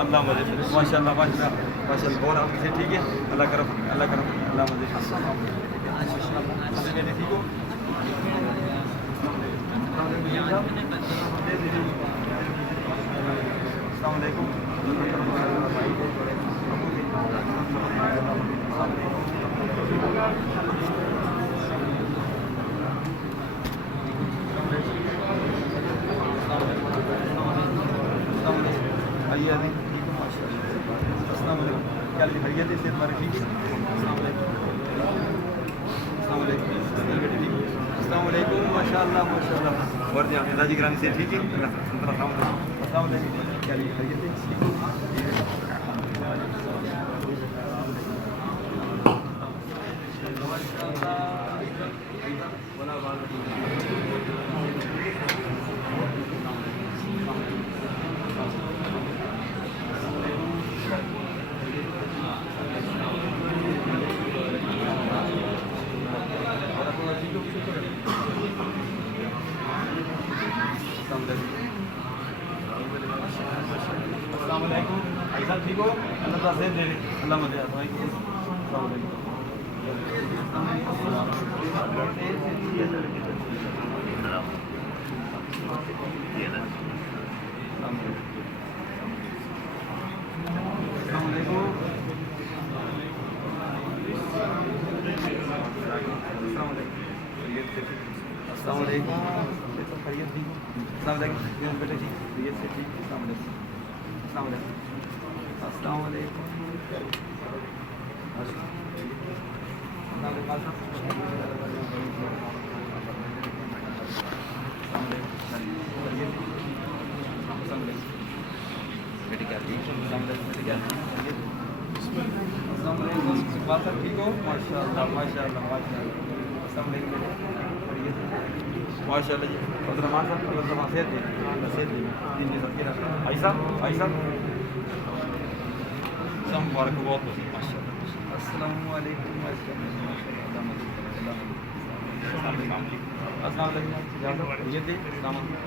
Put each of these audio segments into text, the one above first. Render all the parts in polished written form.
اللہ مزید ماشاء اللہ ماشاء اللہ بہت آپ سے ٹھیک ہے. اللہ کرم اللہ کرم اللہ مزید ٹھیک ہو. السلام علیکم. السلام علیکم. کیا خیریت ہے؟ صحت ہماری ٹھیک ہے. السلام علیکم. السلام علیکم. السلام علیکم. ماشاء اللہ ماشاء اللہ. اور جی داجی گرانی سے ٹھیک ہے. السلام علیکم. کیا خیریت ہے؟ السلام علیکم. ایسا ٹھیک ہو؟ اللہ تعالیٰ سے دے دے. اللہ مزید. السلام علیکم. السلام علیکم. خیریت ٹھیک ہو؟ السلام علیکم. بیٹے ٹھیک خیریت سے ٹھیک. السلام علیکم. السلام علیکم. السلام علیکم. بیٹی کیا ٹھیک ہے؟ السلام علیکم. بیٹی کیا السلام علیکم. اقبال صاحب ٹھیک ہو؟ ماشاء اللہ ماشاء اللہ ماشاء اللہ. السلام علیکم. ماشاء اللہ جی. عبد الرحمان صاحب عبد الرحمان صحت ہے صحت ہے جن جی سب ایسا ایسا سب مبارک بہت بہت ماشاء اللہ. السلام علیکم. السلام علیکم.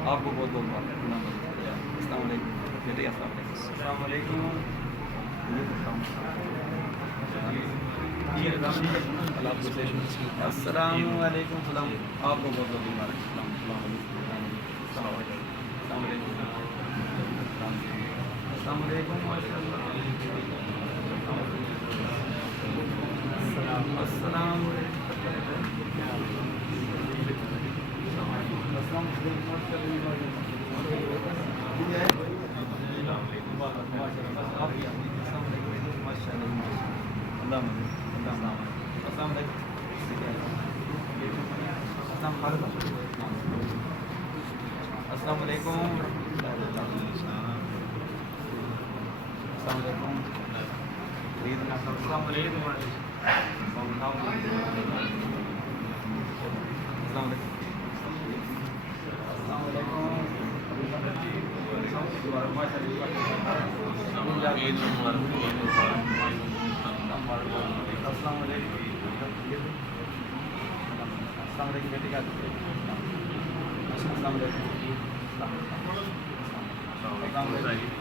آپ کو بہت بہت مبارک. السلام علیکم. بیٹے السلام علیکم. السلام علیکم. السلام علیکم. سلام آپ کو بہت بہت مبارک. السلام علیکم. السلام علیکم. السلام علیکم. السلام السلام علیکم. السلام علیکم.